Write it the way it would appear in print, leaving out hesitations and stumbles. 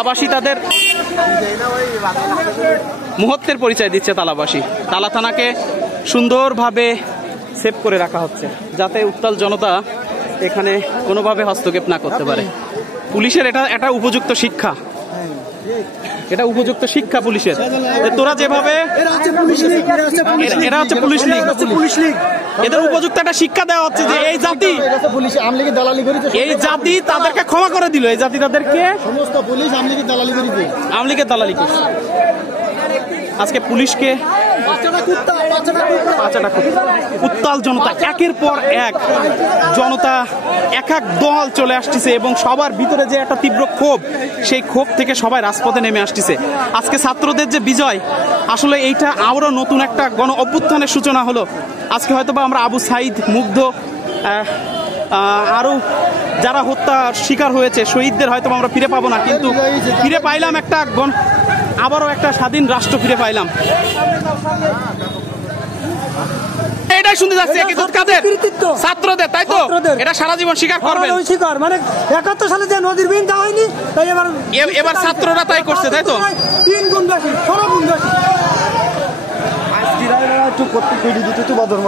তালাবাসী তাদের মুহূর্তের পরিচয় দিচ্ছে। তালাবাসী তালা থানাকে সুন্দরভাবে সেভ করে রাখা হচ্ছে যাতে উত্তাল জনতা এখানে কোনোভাবে হস্তক্ষেপ না করতে পারে। পুলিশের এটা উপযুক্ত শিক্ষা, এটা উপযুক্ত শিক্ষা পুলিশের। তোরা যেভাবে এরা হচ্ছে পুলিশ লীগ, এদের উপযুক্ত একটা শিক্ষা দেওয়া হচ্ছে যে এই জাতি তাদেরকে ক্ষমা করে দিল, এই জাতি তাদেরকে সমস্ত পুলিশ আমলিগের দালালি করছে। আজকে পুলিশকে উত্তাল জনতা, একের পর এক জনতা এক এক দল চলে আসতেছে এবং সবার ভিতরে যে একটা তীব্র ক্ষোভ, সেই ক্ষোভ থেকে সবাই রাজপথে নেমে আসতেছে। আজকে ছাত্রদের যে বিজয়, আসলে এইটা আবারও নতুন একটা গণ অভ্যুত্থানের সূচনা হলো। আজকে হয়তোবা আমরা আবু সাইদ, মুগ্ধ, আরো যারা হত্যার শিকার হয়েছে শহীদদের হয়তো আমরা ফিরে পাবো না, কিন্তু ফিরে পাইলাম একটা আবারও একটা স্বাধীন রাষ্ট্র ফিরে পাইলাম। এটাই শুনতে যাচ্ছে ছাত্রদের, তাই তো? এটা সারা জীবন স্বীকার করবেন, মানে ৭১ সালে যে নদীর বিল দেওয়া হয়নি, তাই এবার ছাত্ররা তাই করছে, তাই তো? ৩ গুণ বেশি, ১৬ গুণ বেশি। একটু করতে দিতে তো বদর